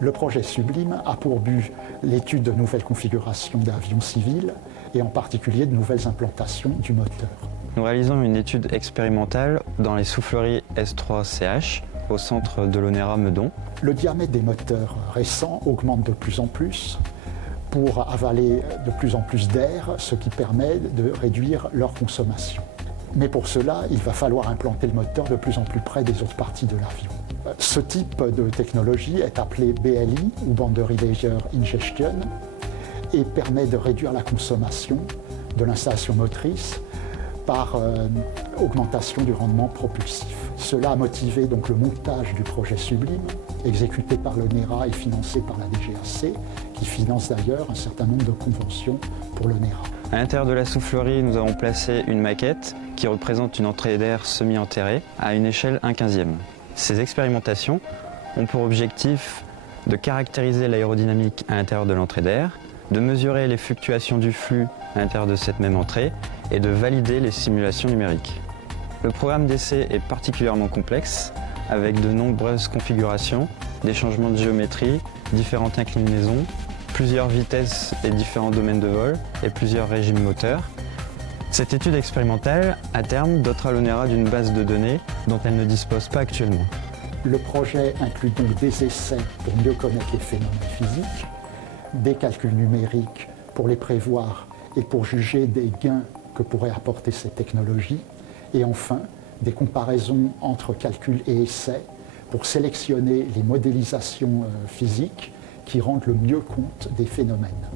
Le projet Sublime a pour but l'étude de nouvelles configurations d'avions civils et en particulier de nouvelles implantations du moteur. Nous réalisons une étude expérimentale dans les souffleries S3CH au centre de l'ONERA Meudon. Le diamètre des moteurs récents augmente de plus en plus pour avaler de plus en plus d'air, ce qui permet de réduire leur consommation. Mais pour cela, il va falloir implanter le moteur de plus en plus près des autres parties de l'avion. Ce type de technologie est appelé BLI, ou Boundary Layer Ingestion, et permet de réduire la consommation de l'installation motrice par augmentation du rendement propulsif. Cela a motivé donc le montage du projet Sublime, exécuté par l'ONERA et financé par la DGAC, qui finance d'ailleurs un certain nombre de conventions pour l'ONERA. À l'intérieur de la soufflerie, nous avons placé une maquette qui représente une entrée d'air semi-enterrée à une échelle 1/15e. Ces expérimentations ont pour objectif de caractériser l'aérodynamique à l'intérieur de l'entrée d'air, de mesurer les fluctuations du flux à l'intérieur de cette même entrée et de valider les simulations numériques. Le programme d'essai est particulièrement complexe, avec de nombreuses configurations, des changements de géométrie, différentes inclinaisons, plusieurs vitesses et différents domaines de vol et plusieurs régimes moteurs. Cette étude expérimentale, à terme, dotera l'ONERA d'une base de données dont elle ne dispose pas actuellement. Le projet inclut donc des essais pour mieux connaître les phénomènes physiques, des calculs numériques pour les prévoir et pour juger des gains que pourrait apporter cette technologie, et enfin des comparaisons entre calculs et essais pour sélectionner les modélisations physiques qui rendent le mieux compte des phénomènes.